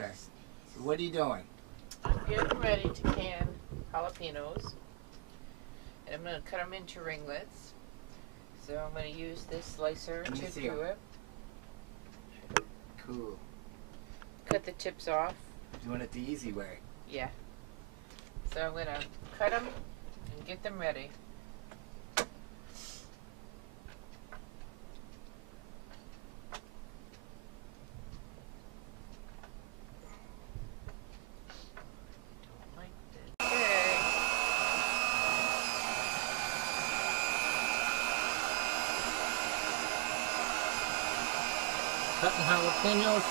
Okay. So what are you doing? I'm getting ready to can jalapenos. And I'm going to cut them into ringlets. So I'm going to use this slicer to do it. Cool. Cut the tips off. Doing it the easy way. Yeah. So I'm going to cut them and get them ready. Cutting jalapenos.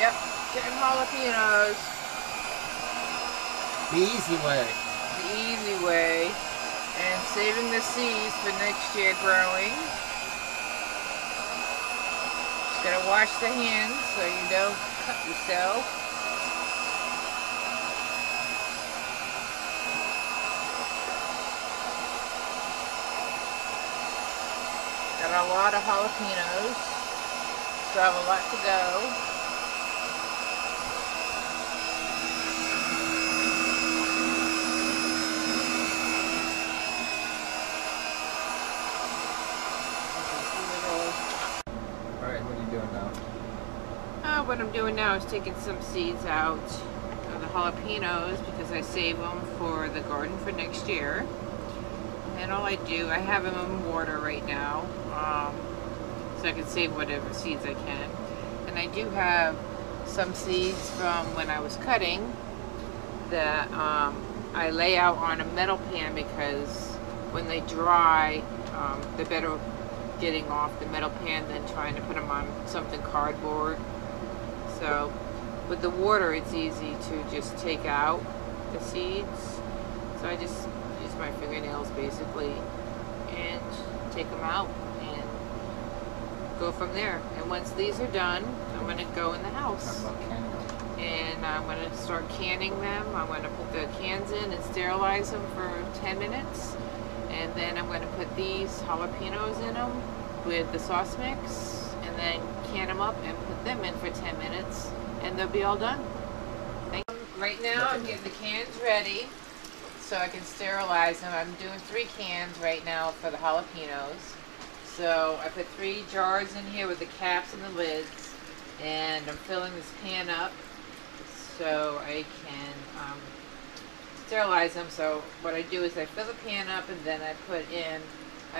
Yep, cutting jalapenos. The easy way. The easy way. And saving the seeds for next year growing. Just gotta wash the hands so you don't cut yourself. Got a lot of jalapenos. So I have a lot to go. Alright, what are you doing now? What I'm doing now is taking some seeds out of the jalapenos because I save them for the garden for next year. And all I do, I have them in water right now. So I can save whatever seeds I can. And I do have some seeds from when I was cutting that I lay out on a metal pan because when they dry, they're better getting off the metal pan than trying to put them on something cardboard. So with the water, it's easy to just take out the seeds. So I just use my fingernails basically and take them out. Go from there. And once these are done, I'm going to go in the house. And I'm going to start canning them. I'm going to put the cans in and sterilize them for 10 minutes. And then I'm going to put these jalapenos in them with the sauce mix. And then can them up and put them in for 10 minutes. And they'll be all done. Right now I'm getting the cans ready so I can sterilize them. I'm doing 3 cans right now for the jalapenos. So I put 3 jars in here with the caps and the lids, and I'm filling this pan up so I can sterilize them. So what I do is I fill the pan up and then I put in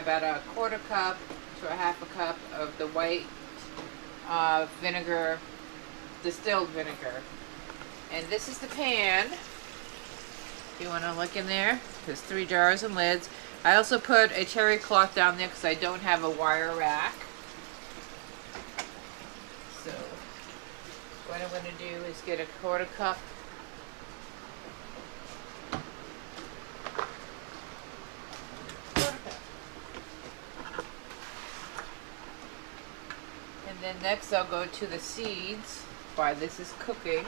about a 1/4 cup to a 1/2 cup of the white vinegar, distilled vinegar. And this is the pan. If you want to look in there, there's 3 jars and lids. I also put a terry cloth down there because I don't have a wire rack. So what I'm going to do is get a 1/4 cup and then next I'll go to the seeds while this is cooking.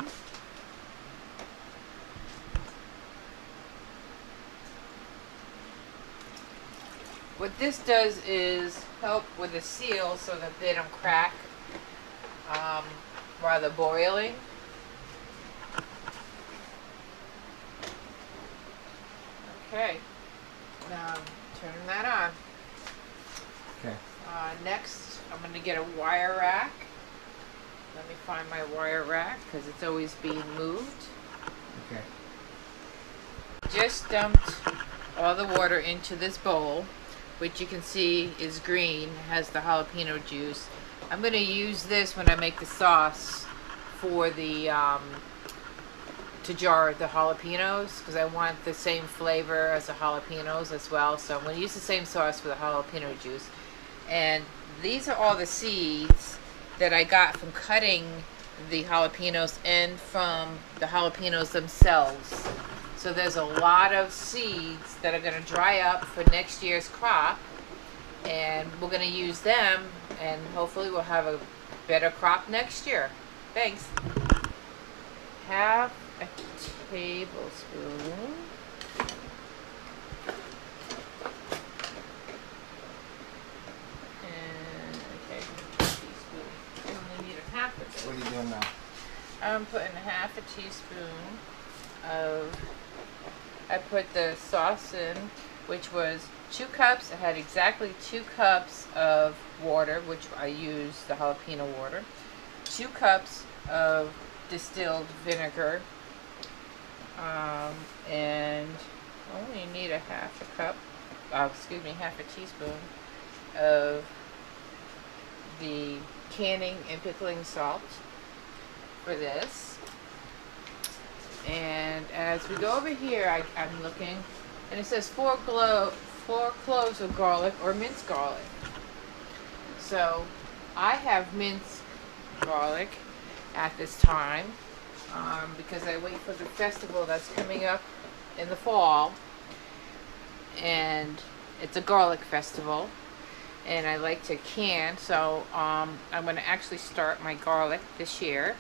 What this does is help with the seal so that they don't crack while they're boiling. Okay, now I'm turning that on. Okay. Next, I'm going to get a wire rack. Let me find my wire rack because it's always being moved. Okay. Just dumped all the water into this bowl, which you can see is green, has the jalapeno juice. I'm going to use this when I make the sauce for the to jar the jalapenos because I want the same flavor as the jalapenos as well. So I'm going to use the same sauce for the jalapeno juice. And these are all the seeds that I got from cutting the jalapenos and from the jalapenos themselves. So there's a lot of seeds that are going to dry up for next year's crop, and we're going to use them, and hopefully we'll have a better crop next year. Thanks. Half a tablespoon. And okay, teaspoon. I only need a half of this. What are you doing now? I'm putting half a teaspoon of, I put the sauce in, which was 2 cups. I had exactly 2 cups of water, which I used the jalapeno water, 2 cups of distilled vinegar, and only need a half a cup, half a teaspoon of the canning and pickling salt for this. And as we go over here, I'm looking, and it says 4 cloves of garlic or minced garlic. So I have minced garlic at this time because I wait for the festival that's coming up in the fall, and it's a garlic festival, and I like to can, so I'm going to actually start my garlic this year,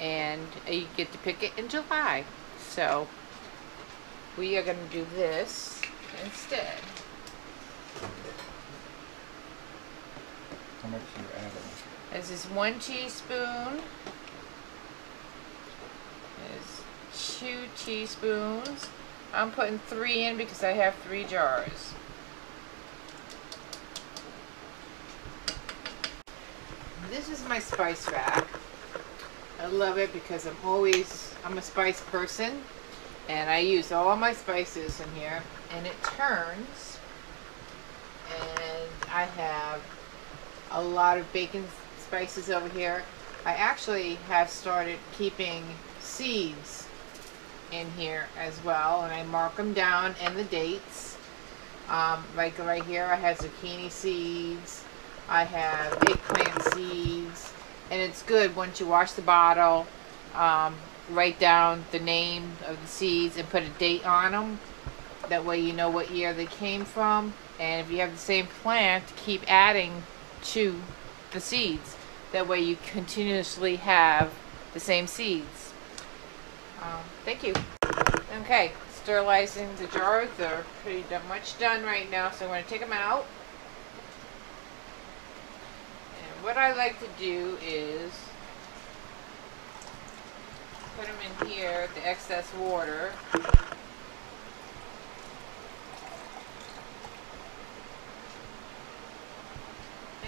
and you get to pick it in July. So we are going to do this instead. How much are you adding? This is 1 teaspoon. This is 2 teaspoons. I'm putting 3 in because I have 3 jars. This is my spice rack. I love it because I'm a spice person, and I use all my spices in here, and it turns, and I have a lot of bacon spices over here. I actually have started keeping seeds in here as well, and I mark them down and the dates. Like right here, I have zucchini seeds, I have eggplant seeds, and it's good once you wash the bottle, write down the name of the seeds and put a date on them. That way you know what year they came from, and if you have the same plant, keep adding to the seeds. That way you continuously have the same seeds. Thank you. Okay, sterilizing the jars. They're pretty much done right now, so I'm going to take them out. And what I like to do is put them in here, the excess water.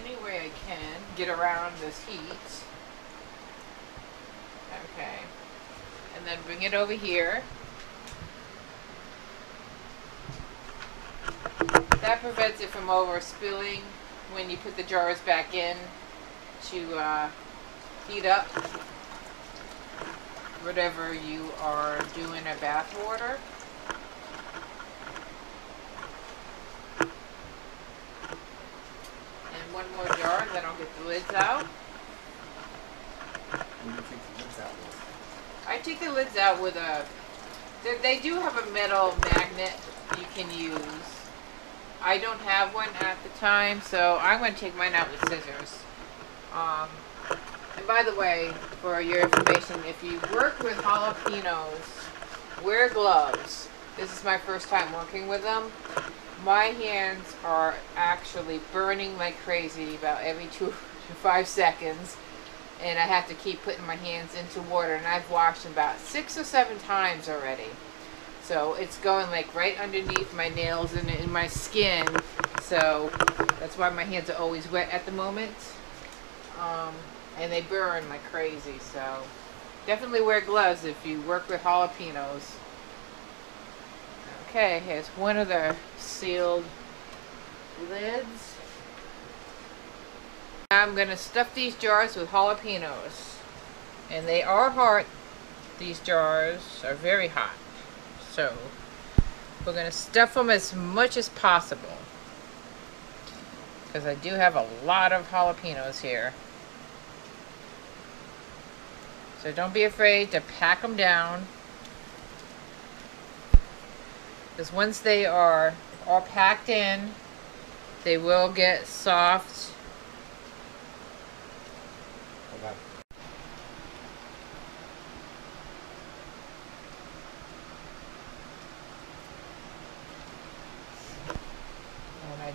Any way I can get around this heat. Okay. And then bring it over here. That prevents it from overspilling when you put the jars back in to heat up whatever you are doing a bath water. And one more jar, then I'll get the lids out. What do you take the lids out with? I take the lids out with they do have a metal magnet you can use. I don't have one at the time, so I'm going to take mine out with scissors. And by the way, for your information, if you work with jalapenos, wear gloves. This is my first time working with them. My hands are actually burning like crazy about every 2 to 5 seconds. And I have to keep putting my hands into water, and I've washed about 6 or 7 times already. So it's going like right underneath my nails and in my skin. So that's why my hands are always wet at the moment. And they burn like crazy. So definitely wear gloves if you work with jalapenos. Okay, here's one of the sealed lids. I'm going to stuff these jars with jalapenos. And they are hot. These jars are very hot. So we're going to stuff them as much as possible, because I do have a lot of jalapenos here. So don't be afraid to pack them down, because once they are all packed in, they will get soft.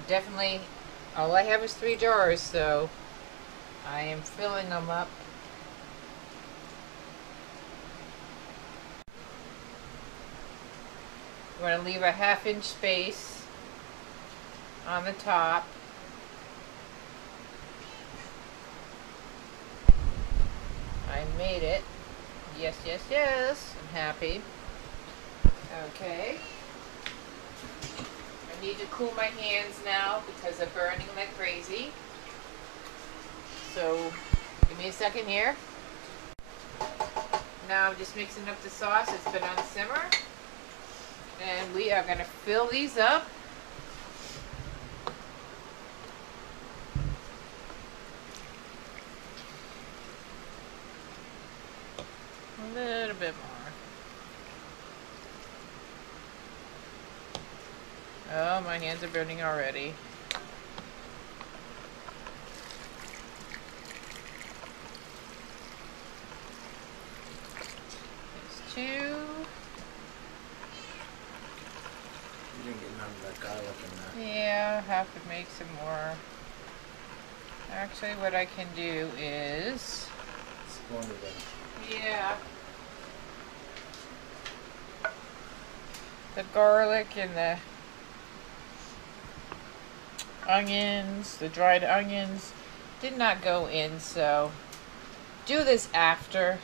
Definitely, all I have is 3 jars, so I am filling them up. You want to leave a 1/2 inch space on the top. I made it. Yes, yes, yes. I'm happy. Okay. I need to cool my hands now because they're burning like crazy. So, give me a second here. Now I'm just mixing up the sauce. It's been on simmer. And we are going to fill these up. A little bit more. Oh, my hands are burning already. There's 2. You didn't get none of that garlic in there. Yeah, I have to make some more. Actually, what I can do is... Spoon it in. Yeah. The garlic and the onions, the dried onions, did not go in, so do this after.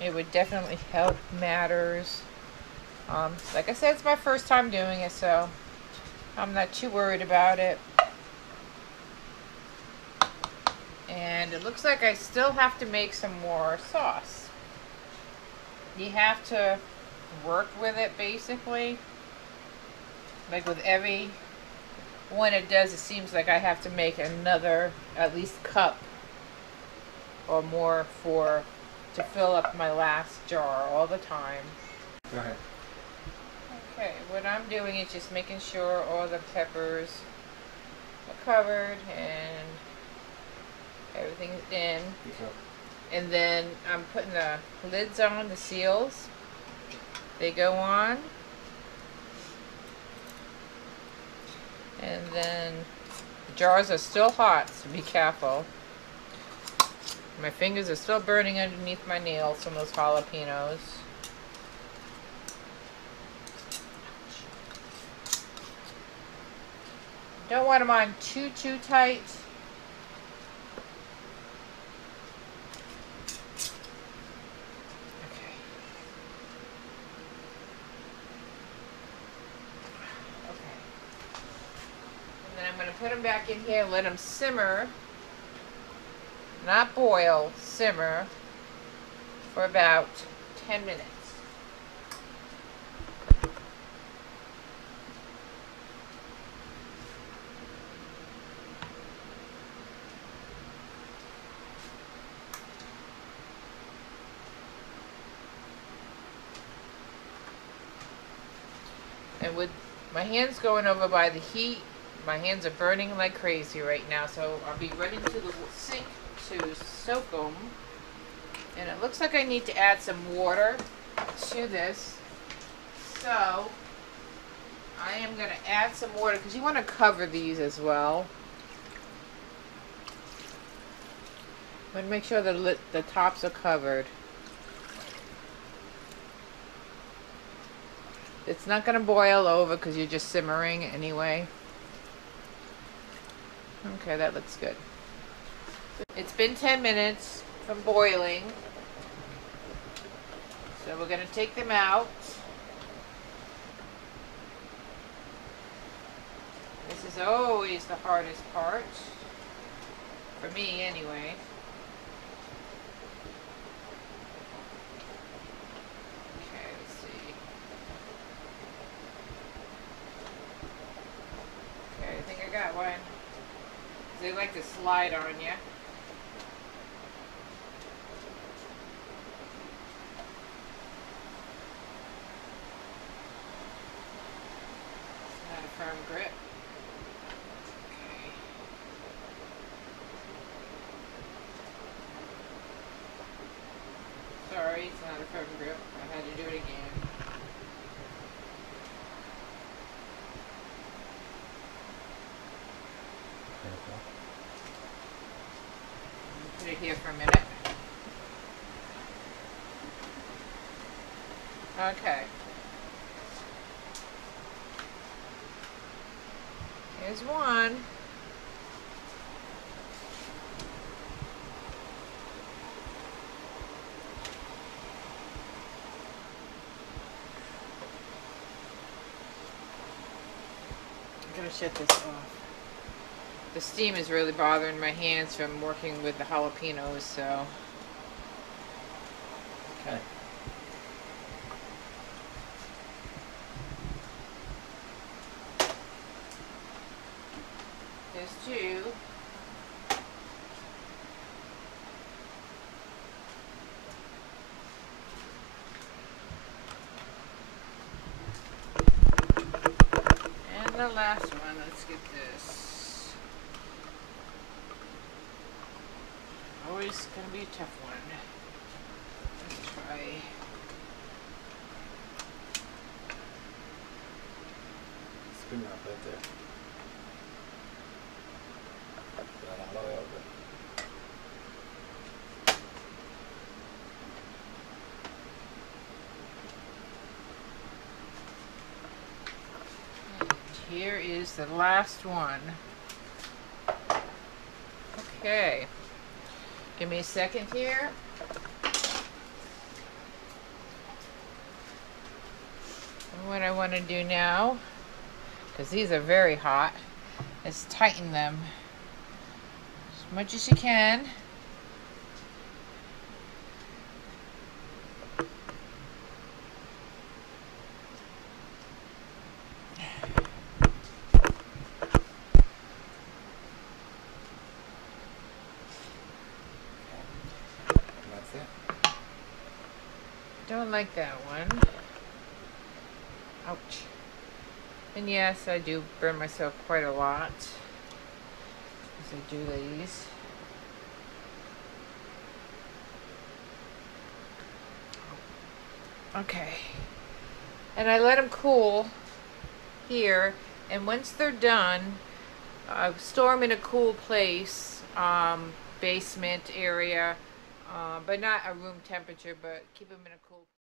It would definitely help matters. Like I said, it's my first time doing it, so I'm not too worried about it. And it looks like I still have to make some more sauce. You have to work with it basically. Like with every one it does, it seems like I have to make another at least cup or more to fill up my last jar all the time. Go ahead. Okay, what I'm doing is just making sure all the peppers are covered and everything's in. And then I'm putting the lids on, the seals. They go on. And then the jars are still hot, so be careful. My fingers are still burning underneath my nails from those jalapenos. Don't want them on too tight. Put them back in here, let them simmer, not boil, simmer for about 10 minutes. And with my hands going over by the heat, my hands are burning like crazy right now, so I'll be running to the sink to soak them. And it looks like I need to add some water to this. So I am going to add some water because you want to cover these as well. But make sure the tops are covered. It's not going to boil over because you're just simmering anyway. Okay, that looks good. It's been 10 minutes from boiling. So we're going to take them out. This is always the hardest part. For me, anyway. Okay, let's see. Okay, I think I got one. They like to slide on you. It's not a firm grip. Okay. Sorry, it's not a firm grip. I had to do it again. Put it here for a minute. Okay. There's one. I'm gonna shut this off. The steam is really bothering my hands from working with the jalapenos, so. Okay. There's two. And the last one, let's get this. Always gonna be a tough one. Let's try. Spin up right there. Dale all the way over. Here is the last one. Okay. Give me a second here. And what I want to do now, because these are very hot, is tighten them as much as you can. That's it. Don't like that one. Ouch. And yes, I do burn myself quite a lot as I do these. Okay. And I let them cool here, and once they're done, store them in a cool place, basement area, but not a room temperature, but keep them in a